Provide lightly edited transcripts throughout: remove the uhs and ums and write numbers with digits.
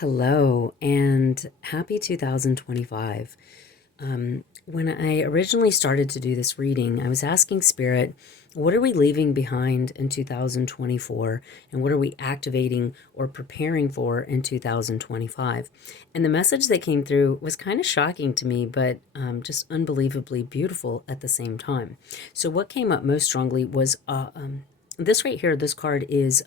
Hello and happy 2025. When I originally started to do this reading, I was asking Spirit, what are we leaving behind in 2024 and what are we activating or preparing for in 2025? And the message that came through was kind of shocking to me, but just unbelievably beautiful at the same time. So, what came up most strongly was this right here. This card is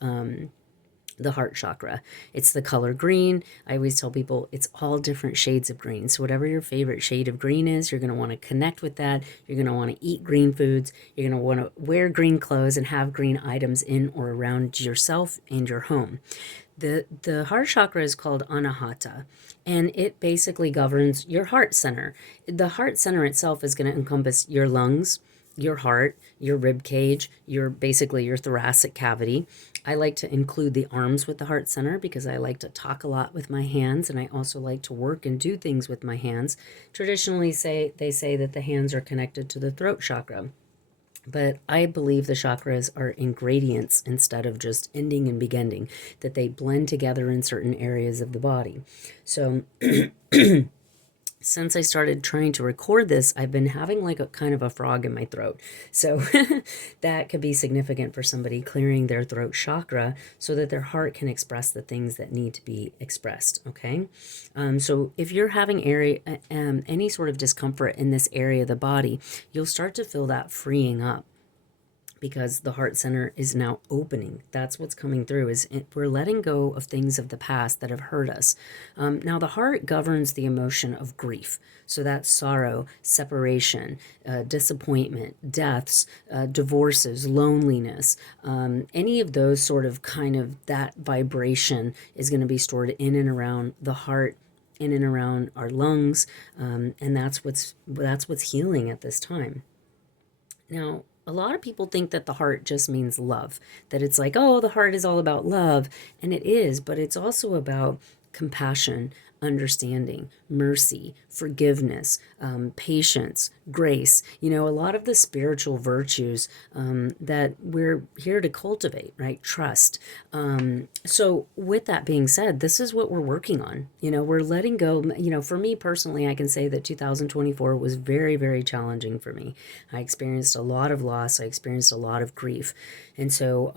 the heart chakra. It's the color green. I always tell people it's all different shades of green. So whatever your favorite shade of green is, you're going to want to connect with that. You're going to want to eat green foods. You're going to want to wear green clothes and have green items in or around yourself and your home. The heart chakra is called Anahata, and it basically governs your heart center. The heart center itself is going to encompass your lungs, your heart, your rib cage, basically your thoracic cavity. I like to include the arms with the heart center because I like to talk a lot with my hands, and I also like to work and do things with my hands. Traditionally, they say that the hands are connected to the throat chakra. But I believe the chakras are ingredients instead of just ending and beginning, that they blend together in certain areas of the body. So since I started trying to record this, I've been having like a kind of a frog in my throat. So that could be significant for somebody clearing their throat chakra so that their heart can express the things that need to be expressed. Okay. So if you're having any sort of discomfort in this area of the body, you'll start to feel that freeing up, because the heart center is now opening. That's what's coming through. We're letting go of things of the past that have hurt us. Now the heart governs the emotion of grief. So that's sorrow, separation, disappointment, deaths, divorces, loneliness. Any of those sort of that vibration is going to be stored in and around the heart, in and around our lungs, and that's what's healing at this time. Now, a lot of people think that the heart just means love, that it's like, oh, the heart is all about love. And it is, but it's also about compassion, understanding, mercy, forgiveness, patience, grace. A lot of the spiritual virtues that we're here to cultivate, right? Trust. So with that being said, this is what we're working on. We're letting go. For me personally, I can say that 2024 was very, very challenging for me. I experienced a lot of loss. I experienced a lot of grief. And so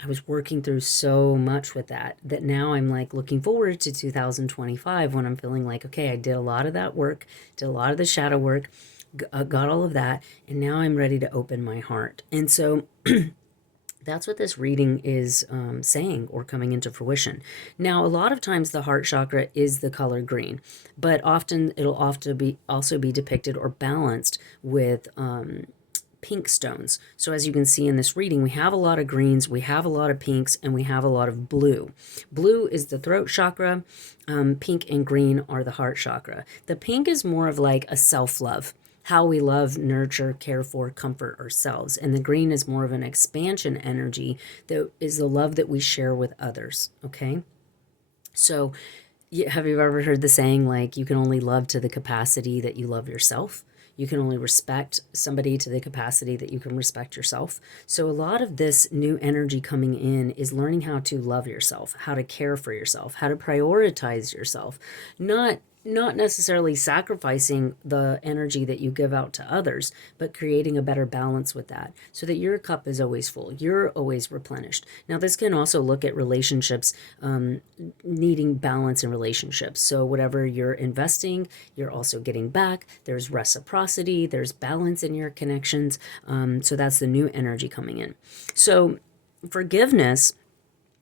I was working through so much with that now I'm like looking forward to 2025 when I'm feeling like, okay, I did a lot of that work, did a lot of the shadow work, got all of that, and now I'm ready to open my heart. And so that's what this reading is saying or coming into fruition. Now, a lot of times the heart chakra is the color green, but often it'll also be depicted or balanced with pink stones. So as you can see in this reading, we have a lot of greens, we have a lot of pinks, and we have a lot of blue. Blue is the throat chakra. Pink and green are the heart chakra. The pink is more of like a self-love, how we love, nurture, care for, comfort ourselves. And the green is more of an expansion energy that is the love that we share with others. Okay. So have you ever heard the saying, like, you can only love to the capacity that you love yourself? You can only respect somebody to the capacity that you can respect yourself. So a lot of this new energy coming in is learning how to love yourself, how to care for yourself, how to prioritize yourself, not necessarily sacrificing the energy that you give out to others, but creating a better balance with that so that your cup is always full. You're always replenished. Now, this can also look at relationships, needing balance in relationships. So whatever you're investing, you're also getting back. There's reciprocity, there's balance in your connections. So that's the new energy coming in. So forgiveness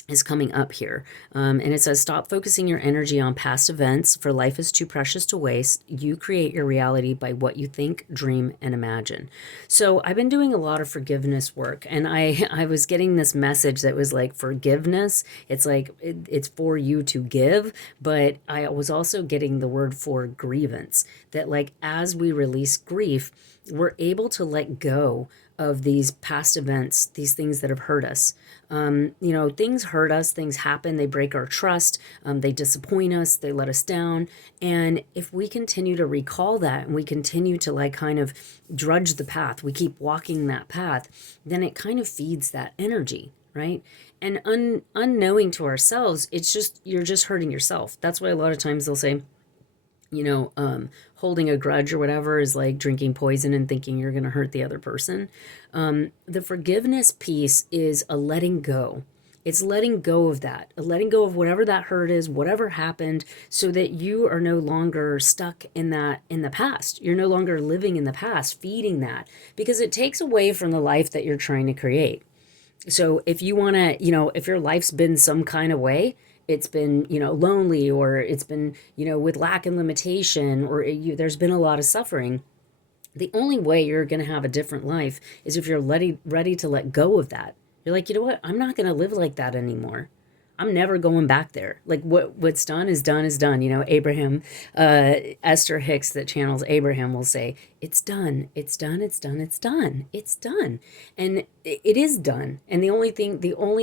is coming up here. And it says, stop focusing your energy on past events, for life is too precious to waste. You create your reality by what you think, dream, and imagine. So I've been doing a lot of forgiveness work, and I was getting this message that was like, forgiveness, it's like, it's for you to give, but I was also getting the word for grievance, that like, as we release grief, we're able to let go of these past events, these things that have hurt us. Things hurt us, things happen, they break our trust, they disappoint us, they let us down. And if we continue to recall that and we continue to like kind of drudge the path, we keep walking that path, then it kind of feeds that energy, right? And unknowing to ourselves, it's just, you're just hurting yourself. That's why a lot of times they'll say, holding a grudge or whatever is like drinking poison and thinking you're going to hurt the other person. The forgiveness piece is a letting go. It's letting go of that, a letting go of whatever that hurt is, whatever happened, so that you are no longer stuck in that, in the past. You're no longer living in the past, feeding that, because it takes away from the life that you're trying to create. So if you want to, if your life's been some kind of way, it's been, lonely, or it's been, with lack and limitation, or there's been a lot of suffering. The only way you're going to have a different life is if you're ready to let go of that. You're like, you know what? I'm not going to live like that anymore. I'm never going back there. Like what's done is done is done. Abraham, Esther Hicks that channels Abraham will say, it's done, it's done, it's done, it's done, it's done. And it is done. And the only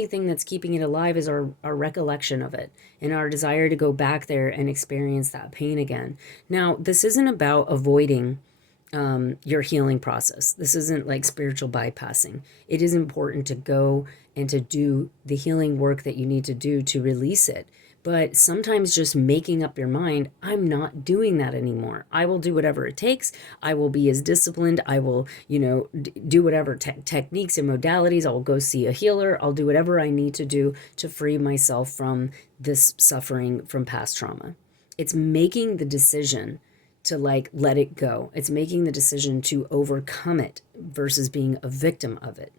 thing that's keeping it alive is our recollection of it and our desire to go back there and experience that pain again. Now, this isn't about avoiding your healing process. This isn't like spiritual bypassing. It is important to go and to do the healing work that you need to do to release it. But sometimes just making up your mind, I'm not doing that anymore. I will do whatever it takes. I will be as disciplined. I will, do whatever techniques and modalities. I will go see a healer. I'll do whatever I need to do to free myself from this suffering from past trauma. It's making the decision to let it go. It's making the decision to overcome it versus being a victim of it.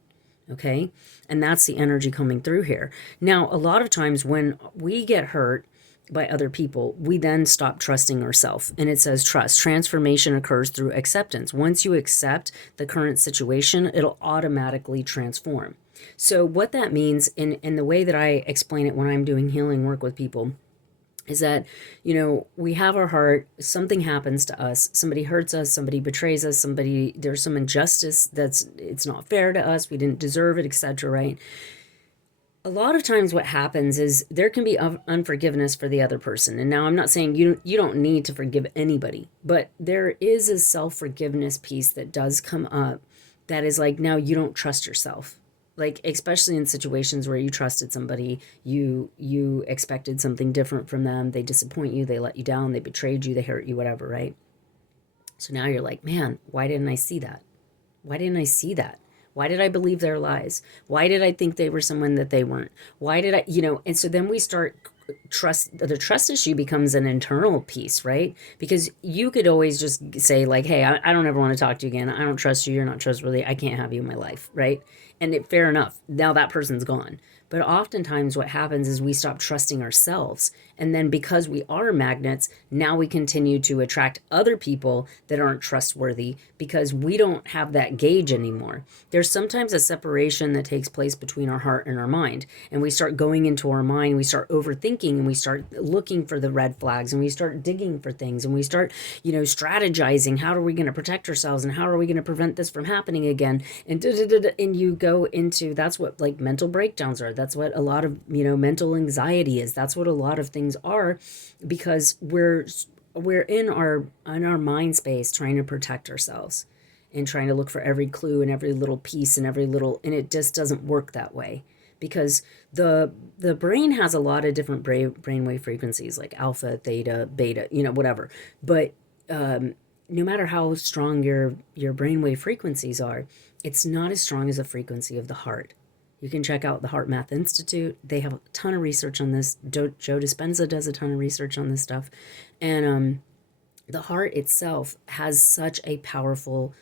Okay. And that's the energy coming through here. Now, a lot of times when we get hurt by other people, we then stop trusting ourselves. And it says trust. Transformation occurs through acceptance. Once you accept the current situation, it'll automatically transform. So what that means in the way that I explain it when I'm doing healing work with people is that, we have our heart, something happens to us, somebody hurts us, somebody betrays us, there's some injustice it's not fair to us, we didn't deserve it, etc., right? A lot of times what happens is there can be unforgiveness for the other person. And now I'm not saying you don't need to forgive anybody, but there is a self-forgiveness piece that does come up that is like, now you don't trust yourself. Like, especially in situations where you trusted somebody, you expected something different from them, they disappoint you, they let you down, they betrayed you, they hurt you, whatever, right? So now you're like, man, why didn't I see that? Why didn't I see that? Why did I believe their lies? Why did I think they were someone that they weren't? Why did I, and so then we start the trust issue becomes an internal piece, right? Because you could always just say like, hey, I don't ever want to talk to you again. I don't trust you. You're not trustworthy. I can't have you in my life, right? And fair enough. Now that person's gone. But oftentimes what happens is we stop trusting ourselves. And then because we are magnets, now we continue to attract other people that aren't trustworthy because we don't have that gauge anymore. There's sometimes a separation that takes place between our heart and our mind. And we start going into our mind, we start overthinking, and we start looking for the red flags, and we start digging for things, and we start, strategizing. How are we going to protect ourselves? And how are we going to prevent this from happening again? And and you go into, that's what like mental breakdowns are. That's what a lot of, mental anxiety is. That's what a lot of things are, because we're in our mind space trying to protect ourselves and trying to look for every clue and every little piece and and it just doesn't work that way, because the brain has a lot of different brainwave frequencies like alpha, theta, beta, whatever. But no matter how strong your brainwave frequencies are, it's not as strong as the frequency of the heart. You can check out the Heart Math Institute. They have a ton of research on this. Joe Dispenza does a ton of research on this stuff. And the heart itself has such a powerful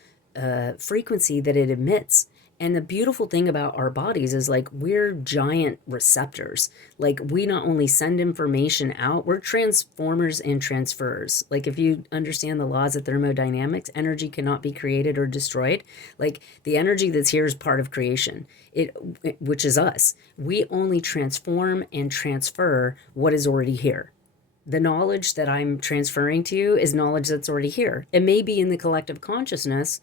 frequency that it emits. And the beautiful thing about our bodies is like we're giant receptors. Like we not only send information out, we're transformers and transferers. Like if you understand the laws of thermodynamics, energy cannot be created or destroyed. Like the energy that's here is part of creation, which is us. We only transform and transfer what is already here. The knowledge that I'm transferring to you is knowledge that's already here. It may be in the collective consciousness,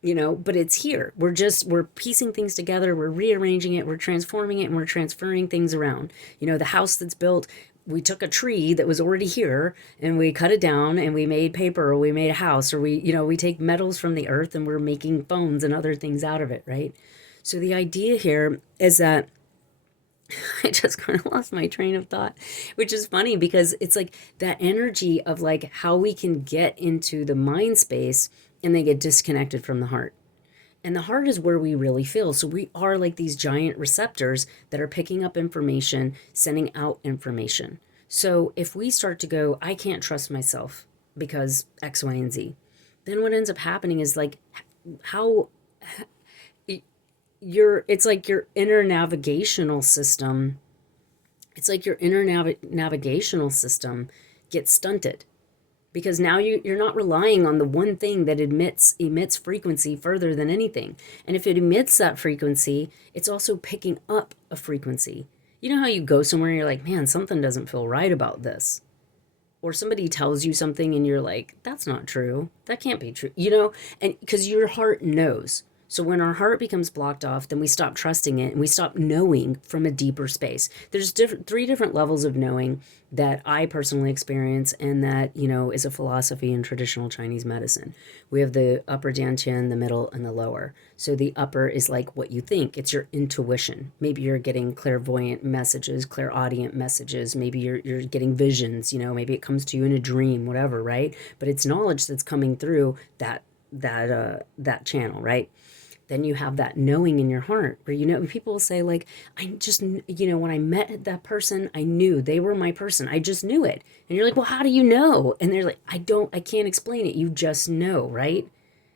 but it's here. We're piecing things together. We're rearranging it. We're transforming it, and we're transferring things around. The house that's built, we took a tree that was already here and we cut it down and we made paper, or we made a house, or we take metals from the earth and we're making phones and other things out of it, right? So the idea here is that I just kind of lost my train of thought, which is funny because it's like that energy of like how we can get into the mind space and they get disconnected from the heart. And the heart is where we really feel. So we are like these giant receptors that are picking up information, sending out information. So if we start to go, I can't trust myself because X, Y, and Z, then what ends up happening is like how it's like your inner navigational system, it's like your inner navigational system gets stunted because now you're not relying on the one thing that emits frequency further than anything. And if it emits that frequency, it's also picking up a frequency. You know how you go somewhere and you're like, man, something doesn't feel right about this. Or somebody tells you something and you're like, that's not true. That can't be true. And because your heart knows. So when our heart becomes blocked off, then we stop trusting it and we stop knowing from a deeper space. There's three different levels of knowing that I personally experience, and that, is a philosophy in traditional Chinese medicine. We have the upper dantian, the middle, and the lower. So the upper is like what you think. It's your intuition. Maybe you're getting clairvoyant messages, clairaudient messages. Maybe you're getting visions, maybe it comes to you in a dream, whatever, right? But it's knowledge that's coming through that channel, right? Then you have that knowing in your heart where, people will say like, I just, when I met that person, I knew they were my person. I just knew it. And you're like, well, how do you know? And they're like, I can't explain it. You just know, right?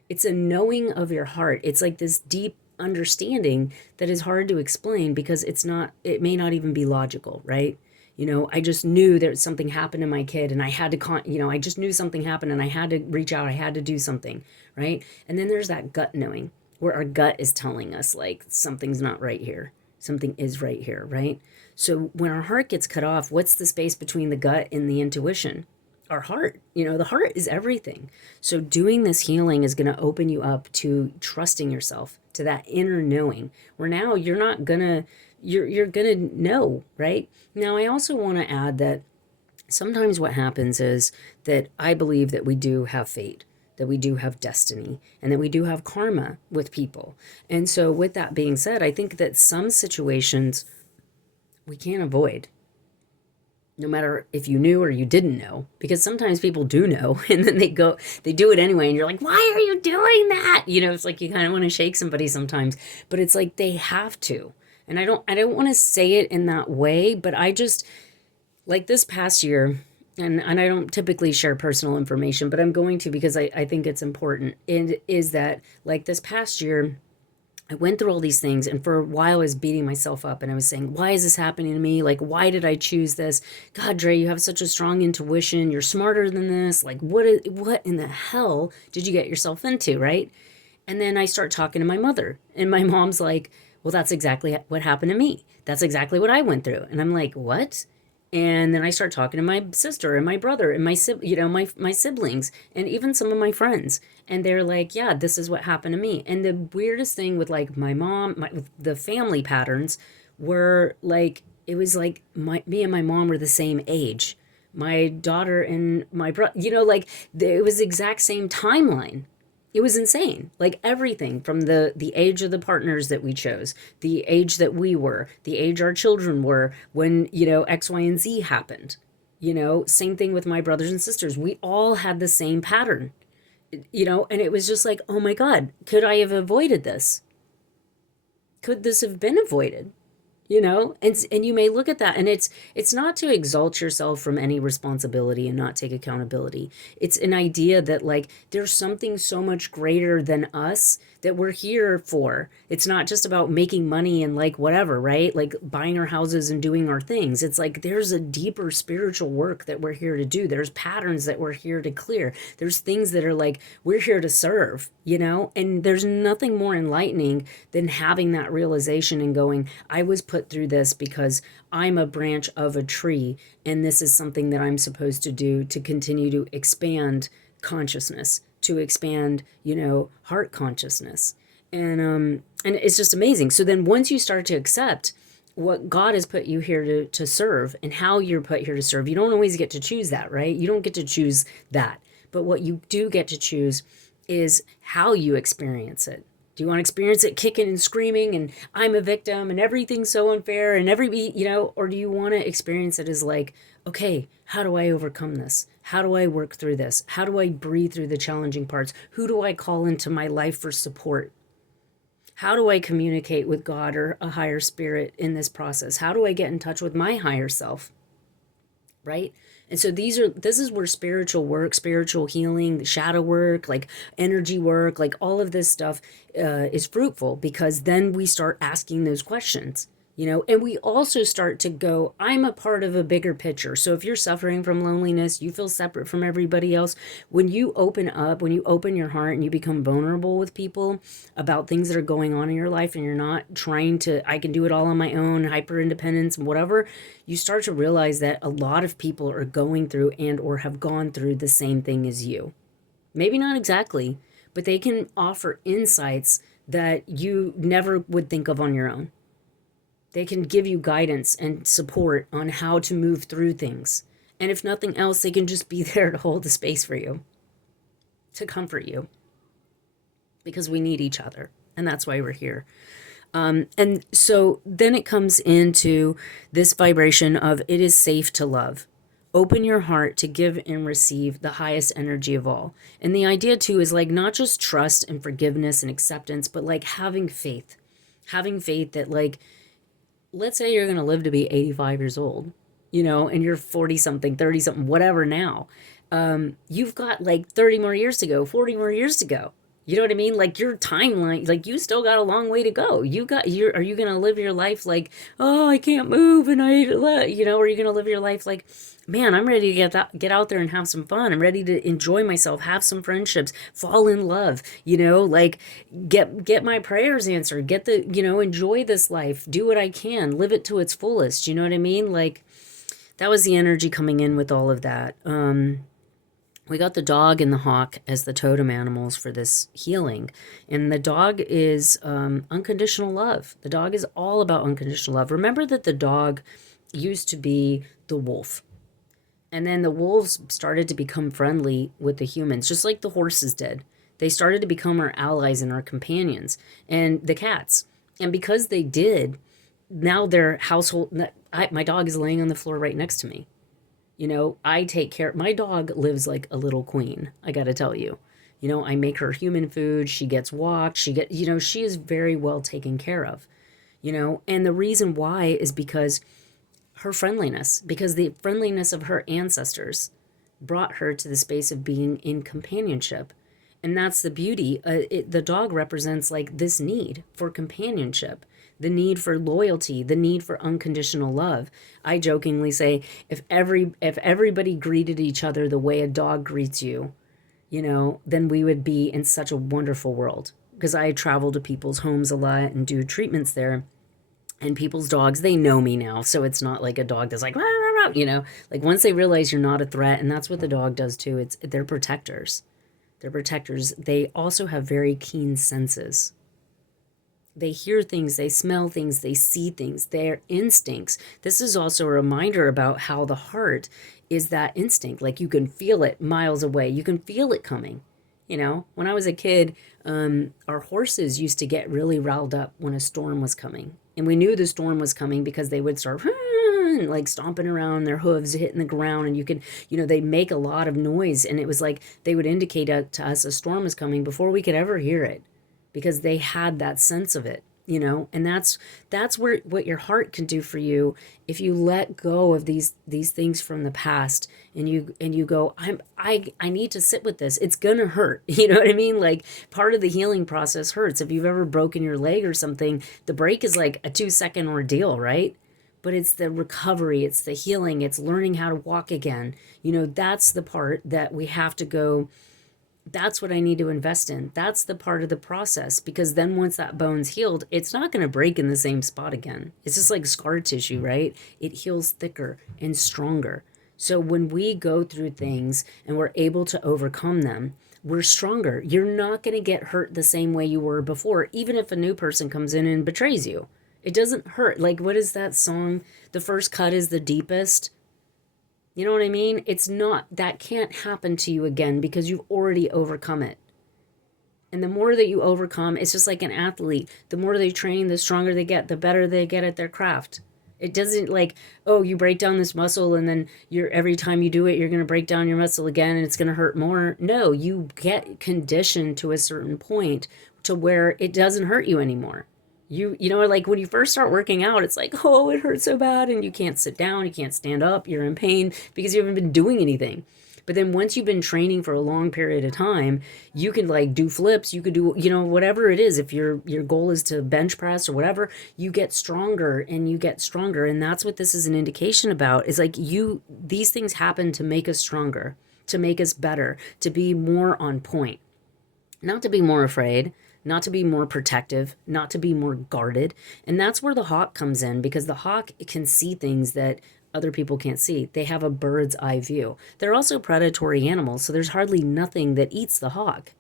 It's a knowing of your heart. It's like this deep understanding that is hard to explain because it may not even be logical, right? I just knew that something happened to my kid and I had to, I just knew something happened and I had to reach out. I had to do something, right? And then there's that gut knowing where our gut is telling us like something's not right here. Something is right here, right? So when our heart gets cut off, what's the space between the gut and the intuition? Our heart. The heart is everything. So doing this healing is going to open you up to trusting yourself, to that inner knowing, where now you're going to know, right? Now, I also want to add that sometimes what happens is that I believe that we do have fate, that we do have destiny, and that we do have karma with people. And so with that being said, I think that some situations we can't avoid, no matter if you knew or you didn't know, because sometimes people do know and then they do it anyway. And you're like, why are you doing that? It's like you kind of want to shake somebody sometimes, but it's like they have to. And I don't want to say it in that way, but I just, like this past year, and I don't typically share personal information, but I'm going to because I think it's important. And is that like this past year, I went through all these things, and for a while I was beating myself up and I was saying, why is this happening to me? Like, why did I choose this? God, Dre, you have such a strong intuition. You're smarter than this. Like, what in the hell did you get yourself into, right? And then I start talking to my mother, and my mom's like, well, that's exactly what happened to me. That's exactly what I went through. And I'm like, what? And then I start talking to my sister and my brother and my siblings and even some of my friends. And they're like, yeah, this is what happened to me. And the weirdest thing with like my mom, the family patterns were like, it was like me and my mom were the same age. My daughter and my brother, it was the exact same timeline. It was insane. Like everything from the age of the partners that we chose, the age that we were, the age our children were when, X, Y, and Z happened. Same thing with my brothers and sisters. We all had the same pattern, and it was just like, oh my God, could I have avoided this? Could this have been avoided? And you may look at that, and it's not to exalt yourself from any responsibility and not take accountability. It's an idea that like there's something so much greater than us that we're here for. It's not just about making money and like whatever, right? Like buying our houses and doing our things. It's like there's a deeper spiritual work that we're here to do. There's patterns that we're here to clear. There's things that are like we're here to serve, and there's nothing more enlightening than having that realization and going, I was put through this because I'm a branch of a tree, and this is something that I'm supposed to do to continue to expand consciousness, to expand, heart consciousness. And it's just amazing. So then once you start to accept what God has put you here to serve and how you're put here to serve, you don't always get to choose that, right? You don't get to choose that. But what you do get to choose is how you experience it. Do you want to experience it kicking and screaming and I'm a victim and everything's so unfair and or do you want to experience it as like, okay, how do I overcome this? How do I work through this? How do I breathe through the challenging parts? Who do I call into my life for support? How do I communicate with God or a higher spirit in this process? How do I get in touch with my higher self? Right? And so this is where spiritual work, spiritual healing, shadow work, like energy work, like all of this stuff is fruitful, because then we start asking those questions, and we also start to go, I'm a part of a bigger picture. So if you're suffering from loneliness, you feel separate from everybody else. When you open up, when you open your heart and you become vulnerable with people about things that are going on in your life, and you're not trying to, I can do it all on my own, hyper independence, whatever, you start to realize that a lot of people are going through and or have gone through the same thing as you. Maybe not exactly, but they can offer insights that you never would think of on your own. They can give you guidance and support on how to move through things. And if nothing else, they can just be there to hold the space for you, to comfort you, because we need each other. And that's why we're here. And so then it comes into this vibration of it is safe to love. Open your heart to give and receive the highest energy of all. And the idea too is like not just trust and forgiveness and acceptance, but like having faith. Having faith that, like, let's say you're going to live to be 85 years old, and you're 40 something, 30 something, whatever now. You've got like 30 more years to go, 40 more years to go. You know what I mean? Like your timeline, like you still got a long way to go. Are you going to live your life like, oh, I can't move and or are you going to live your life like, man, I'm ready to get out there and have some fun. I'm ready to enjoy myself, have some friendships, fall in love, like get my prayers answered, enjoy this life, do what I can, live it to its fullest. You know what I mean? Like that was the energy coming in with all of that. We got the dog and the hawk as the totem animals for this healing. And the dog is unconditional love. The dog is all about unconditional love. Remember that the dog used to be the wolf. And then the wolves started to become friendly with the humans, just like the horses did. They started to become our allies and our companions, and the cats. And because they did, now their household, my dog is laying on the floor right next to me. I take care. My dog lives like a little queen, I got to tell you. I make her human food. She gets walked. She is very well taken care of, and the reason why is because the friendliness of her ancestors brought her to the space of being in companionship. And that's the beauty. The dog represents like this need for companionship, the need for loyalty, the need for unconditional love. I jokingly say, if everybody greeted each other the way a dog greets you, then we would be in such a wonderful world. Because I travel to people's homes a lot and do treatments there. And people's dogs, they know me now. So it's not like a dog that's like, rah, rah, rah, like once they realize you're not a threat, and that's what the dog does too. They're protectors. They're protectors. They also have very keen senses. They hear things, they smell things, they see things, their instincts. This is also a reminder about how the heart is that instinct. Like you can feel it miles away. You can feel it coming. When I was a kid, our horses used to get really riled up when a storm was coming. And we knew the storm was coming because they would start like stomping around, their hooves hitting the ground, and you could, they'd make a lot of noise. And it was like they would indicate to us a storm was coming before we could ever hear it, because they had that sense of it. And that's where what your heart can do for you if you let go of these things from the past, and you go, I need to sit with this. It's gonna hurt. You know what I mean? Like part of the healing process hurts. If you've ever broken your leg or something, the break is like a 2-second ordeal, right? But it's the recovery, it's the healing, it's learning how to walk again. That's the part that we have to go, that's what I need to invest in. That's the part of the process, because then once that bone's healed, it's not going to break in the same spot again. It's just like scar tissue, right? It heals thicker and stronger. So when we go through things and we're able to overcome them, we're stronger. You're not going to get hurt the same way you were before, even if a new person comes in and betrays you. It doesn't hurt. Like, what is that song? The first cut is the deepest. You know what I mean? It's not, that can't happen to you again because you've already overcome it. And the more that you overcome, it's just like an athlete. The more they train, the stronger they get, the better they get at their craft. It doesn't like, oh, you break down this muscle and then you're every time you do it, you're going to break down your muscle again and it's going to hurt more. No, you get conditioned to a certain point to where it doesn't hurt you anymore. You know, like when you first start working out, it's like, oh, it hurts so bad and you can't sit down, you can't stand up, you're in pain because you haven't been doing anything. But then once you've been training for a long period of time, you can like do flips, you could do, you know, whatever it is. If your goal is to bench press or whatever, you get stronger and you get stronger. And that's what this is an indication about. Is like these things happen to make us stronger, to make us better, to be more on point, not to be more afraid, not to be more protective, not to be more guarded. And that's where the hawk comes in, because the hawk can see things that other people can't see. They have a bird's eye view. They're also predatory animals, so there's hardly nothing that eats the hawk.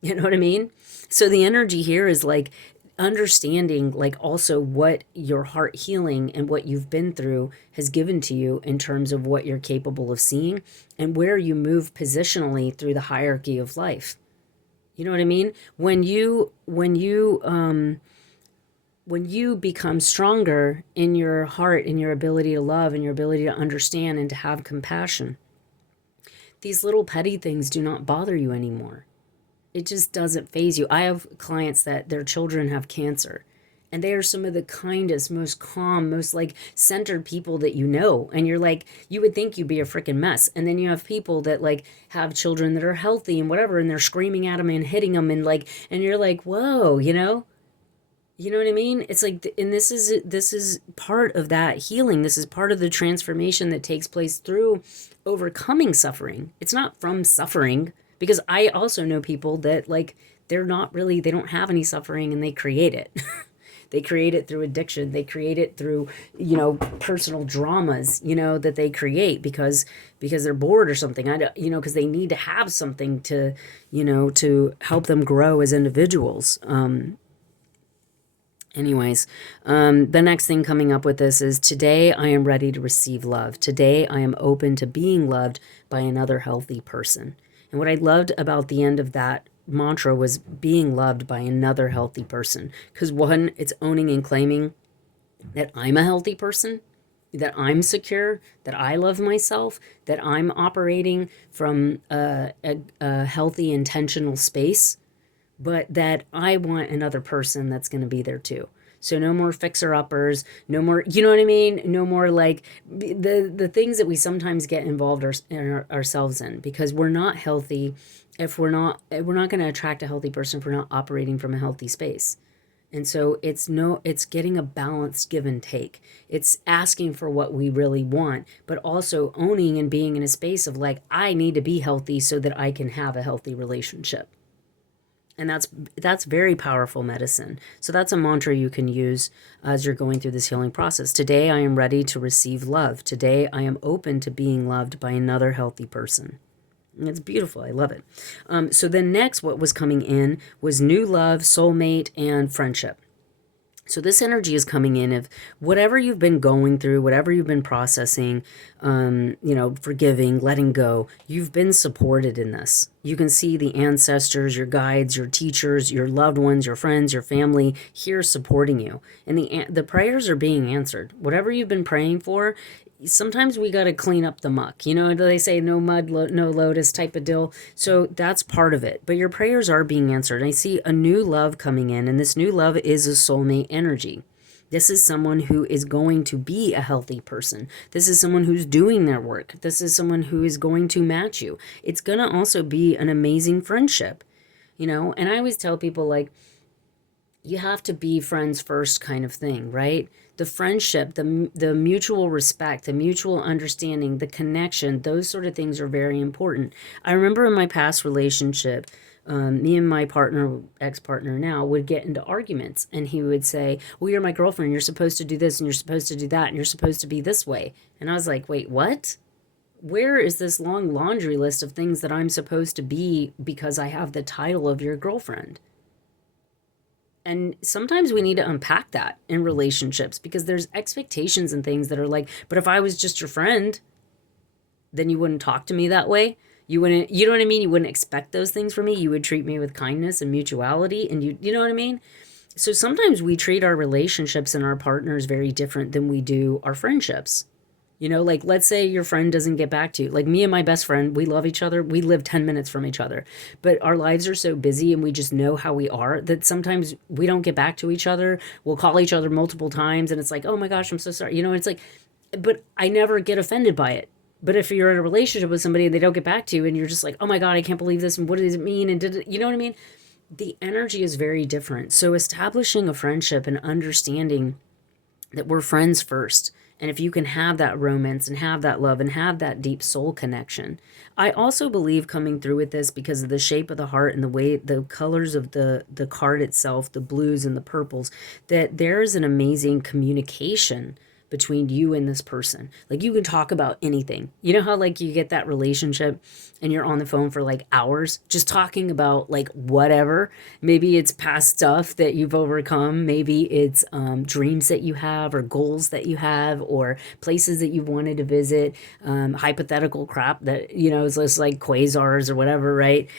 You know what I mean? So the energy here is like understanding like also what your heart healing and what you've been through has given to you in terms of what you're capable of seeing and where you move positionally through the hierarchy of life. You know what I mean? When you become stronger in your heart, in your ability to love, and your ability to understand and to have compassion, these little petty things do not bother you anymore. It just doesn't faze you. I have clients that their children have cancer, and they are some of the kindest, most calm, most like centered people that you know. And you're like, you would think you'd be a freaking mess. And then you have people that like have children that are healthy and whatever, and they're screaming at them and hitting them and like, and you're like, whoa, you know? You know what I mean? It's like, and this is part of that healing. This is part of the transformation that takes place through overcoming suffering. It's not from suffering, because I also know people that like, they're not really, they don't have any suffering and they create it. They create it through addiction. They create it through, you know, personal dramas, you know, that they create because they're bored or something. I don't, you know, because they need to have something to, you know, to help them grow as individuals. Anyways, the next thing coming up with this is, today I am ready to receive love. Today I am open to being loved by another healthy person. And what I loved about the end of that mantra was being loved by another healthy person. Because one, it's owning and claiming that I'm a healthy person, that I'm secure, that I love myself, that I'm operating from a healthy, intentional space, but that I want another person that's going to be there too. So no more fixer-uppers, no more, you know what I mean? No more like the things that we sometimes get involved ourselves in, because we're not healthy if we're not going to attract a healthy person if we're not operating from a healthy space. And so it's getting a balanced give and take. It's asking for what we really want, but also owning and being in a space of like, I need to be healthy so that I can have a healthy relationship. And that's very powerful medicine. So that's a mantra you can use as you're going through this healing process. Today I am ready to receive love. Today I am open to being loved by another healthy person. And it's beautiful. I love it. So then next, what was coming in was new love, soulmate, and friendship. So this energy is coming in of whatever you've been going through, whatever you've been processing, you know, forgiving, letting go. You've been supported in this. You can see the ancestors, your guides, your teachers, your loved ones, your friends, your family here supporting you. And the prayers are being answered. Whatever you've been praying for, sometimes we got to clean up the muck. You know, they say no mud, no lotus type of deal. So that's part of it. But your prayers are being answered. And I see a new love coming in, and this new love is a soulmate energy. This is someone who is going to be a healthy person. This is someone who's doing their work. This is someone who is going to match you. It's going to also be an amazing friendship, you know? And I always tell people, like, you have to be friends first kind of thing, right? The friendship, the mutual respect, the mutual understanding, the connection, those sort of things are very important. I remember in my past relationship, me and my partner, ex-partner now, would get into arguments, and he would say, well, you're my girlfriend, you're supposed to do this, and you're supposed to do that, and you're supposed to be this way. And I was like, wait, what? Where is this long laundry list of things that I'm supposed to be because I have the title of your girlfriend? And sometimes we need to unpack that in relationships, because there's expectations and things that are like, but if I was just your friend, then you wouldn't talk to me that way. You wouldn't, you know what I mean? You wouldn't expect those things from me. You would treat me with kindness and mutuality, and you know what I mean? So sometimes we treat our relationships and our partners very different than we do our friendships. You know, like let's say your friend doesn't get back to you. Like me and my best friend, we love each other. We live 10 minutes from each other. But our lives are so busy and we just know how we are that sometimes we don't get back to each other. We'll call each other multiple times and it's like, "Oh my gosh, I'm so sorry." You know, it's like, but I never get offended by it. But if you're in a relationship with somebody and they don't get back to you and you're just like, "Oh my god, I can't believe this and what does it mean?" And did it, you know what I mean? The energy is very different. So establishing a friendship and understanding that we're friends first. And if you can have that romance and have that love and have that deep soul connection. I also believe coming through with this because of the shape of the heart and the way the colors of the card itself, the blues and the purples, that there is an amazing communication between you and this person. Like you can talk about anything. You know how like you get that relationship and you're on the phone for like hours just talking about like whatever. Maybe it's past stuff that you've overcome. Maybe it's dreams that you have or goals that you have or places that you've wanted to visit, hypothetical crap that, you know, is just like quasars or whatever, right?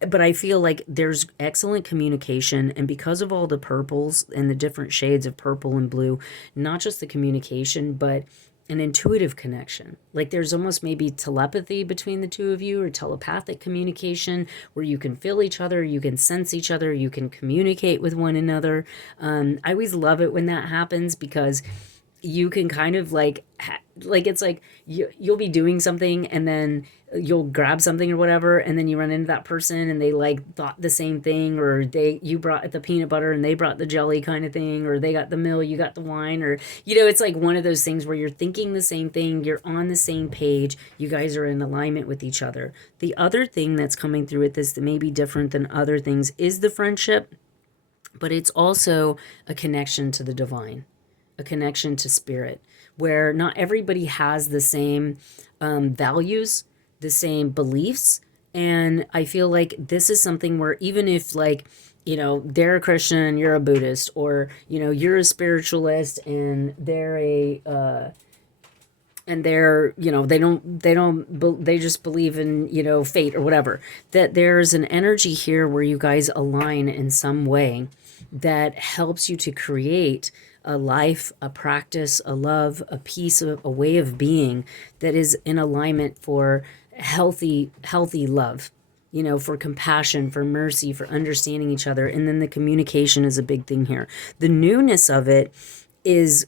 But I feel like there's excellent communication, and because of all the purples and the different shades of purple and blue, not just the communication, but an intuitive connection. Like there's almost maybe telepathy between the two of you or telepathic communication where you can feel each other, you can sense each other, you can communicate with one another. I always love it when that happens because you can kind of like it's like you'll be doing something and then you'll grab something or whatever and then you run into that person and they like thought the same thing, or you brought the peanut butter and they brought the jelly kind of thing, or they got the mill, you got the wine, or you know, it's like one of those things where you're thinking the same thing, you're on the same page, you guys are in alignment with each other. The other thing that's coming through with this that may be different than other things is the friendship, but it's also a connection to the divine, a connection to spirit, where not everybody has the same values, the same beliefs. And I feel like this is something where even if like, you know, they're a Christian and you're a Buddhist, or, you know, you're a spiritualist and they're, you know, they just believe in, you know, fate or whatever, that there's an energy here where you guys align in some way that helps you to create a life, a practice, a love, a piece of a way of being that is in alignment for healthy love, you know, for compassion, for mercy, for understanding each other. And then the communication is a big thing here. The newness of it is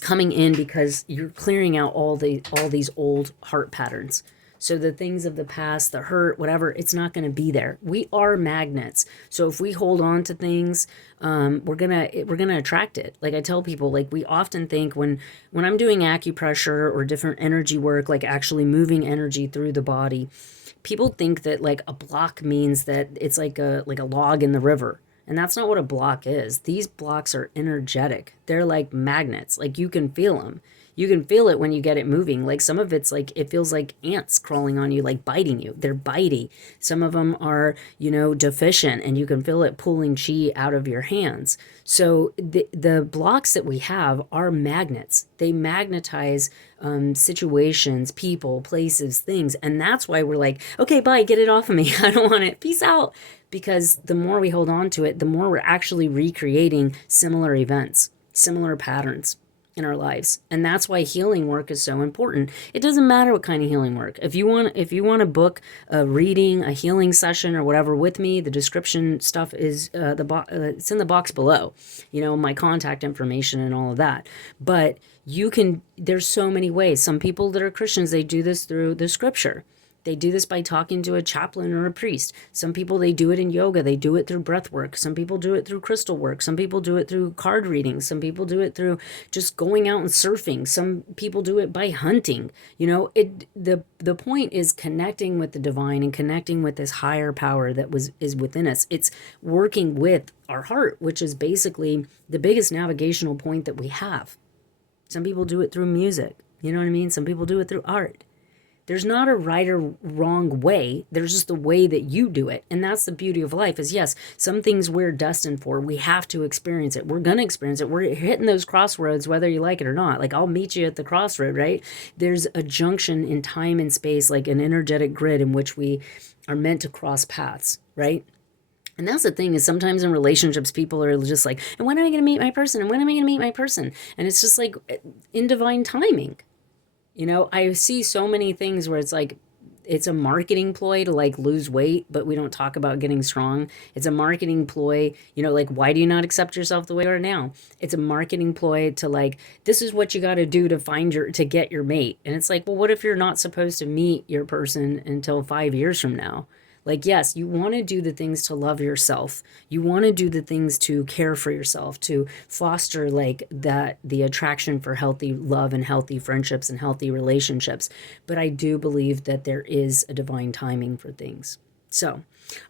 coming in because you're clearing out all these old heart patterns. So the things of the past, the hurt, whatever, it's not going to be there. We are magnets. So if we hold on to things, we're gonna attract it. Like I tell people, like we often think when I'm doing acupressure or different energy work, like actually moving energy through the body, people think that like a block means that it's like a log in the river. And that's not what a block is. These blocks are energetic. They're like magnets. Like you can feel them. You can feel it when you get it moving. Like some of it's like, it feels like ants crawling on you, like biting you. They're bitey. Some of them are, you know, deficient and you can feel it pulling chi out of your hands. So the blocks that we have are magnets. They magnetize situations, people, places, things. And that's why we're like, okay, bye, get it off of me. I don't want it. Peace out. Because the more we hold on to it, the more we're actually recreating similar events, similar patterns in our lives. And that's why healing work is so important. It doesn't matter what kind of healing work. If you want to book a reading, a healing session or whatever with me, the description stuff is it's in the box below. You know, my contact information and all of that. But there's so many ways. Some people that are Christians, they do this through the scripture. They do this by talking to a chaplain or a priest. Some people, they do it in yoga. They do it through breath work. Some people do it through crystal work. Some people do it through card reading. Some people do it through just going out and surfing. Some people do it by hunting. You know, the point is connecting with the divine and connecting with this higher power that is within us. It's working with our heart, which is basically the biggest navigational point that we have. Some people do it through music. You know what I mean? Some people do it through art. There's not a right or wrong way. There's just the way that you do it. And that's the beauty of life is, yes, some things we're destined for. We have to experience it. We're going to experience it. We're hitting those crossroads, whether you like it or not. Like, I'll meet you at the crossroad, right? There's a junction in time and space, like an energetic grid in which we are meant to cross paths, right? And that's the thing is sometimes in relationships, people are just like, and when am I going to meet my person? And when am I going to meet my person? And it's just like in divine timing. I see so many things where it's like, it's a marketing ploy to like lose weight, but we don't talk about getting strong. It's a marketing ploy, like, why do you not accept yourself the way you are now? It's a marketing ploy to like, this is what you got to do to get your mate. And it's like, well, what if you're not supposed to meet your person until 5 years from now? Like, yes, you want to do the things to love yourself. You want to do the things to care for yourself, to foster like the attraction for healthy love and healthy friendships and healthy relationships. But I do believe that there is a divine timing for things. So,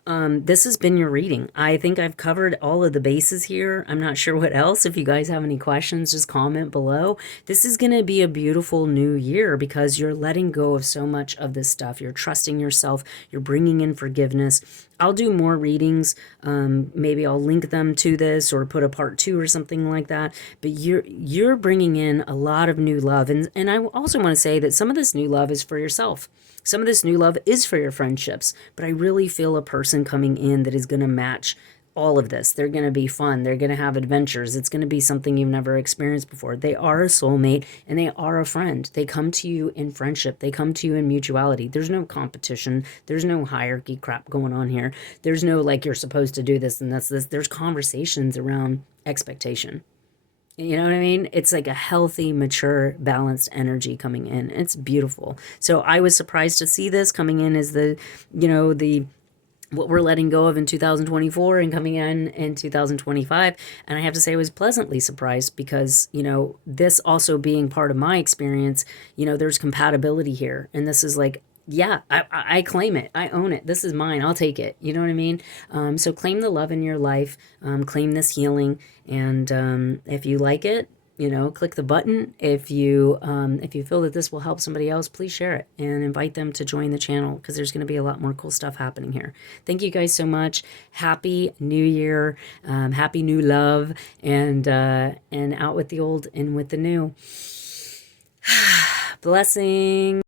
this has been your reading. I think I've covered all of the bases here. I'm not sure what else. If you guys have any questions, just comment below. This is going to be a beautiful new year because you're letting go of so much of this stuff. You're trusting yourself. You're bringing in forgiveness. I'll do more readings. Maybe I'll link them to this or put a part 2 or something like that. But you're bringing in a lot of new love. And I also want to say that some of this new love is for yourself. Some of this new love is for your friendships, but I really feel a person coming in that is going to match all of this. They're going to be fun. They're going to have adventures. It's going to be something you've never experienced before. They are a soulmate and they are a friend. They come to you in friendship. They come to you in mutuality. There's no competition. There's no hierarchy crap going on here. There's no like you're supposed to do this and that's this. There's conversations around expectation. You know what I mean? It's like a healthy, mature, balanced energy coming in. It's beautiful. So I was surprised to see this coming in as the what we're letting go of in 2024 and coming in 2025. And I have to say I was pleasantly surprised because, this also being part of my experience, there's compatibility here. And this is like, yeah, I claim it. I own it. This is mine. I'll take it. You know what I mean? So claim the love in your life, claim this healing. And if you like it, click the button. If you feel that this will help somebody else, please share it and invite them to join the channel because there's going to be a lot more cool stuff happening here. Thank you guys so much. Happy New Year. Happy new love, and out with the old and with the new. Blessings.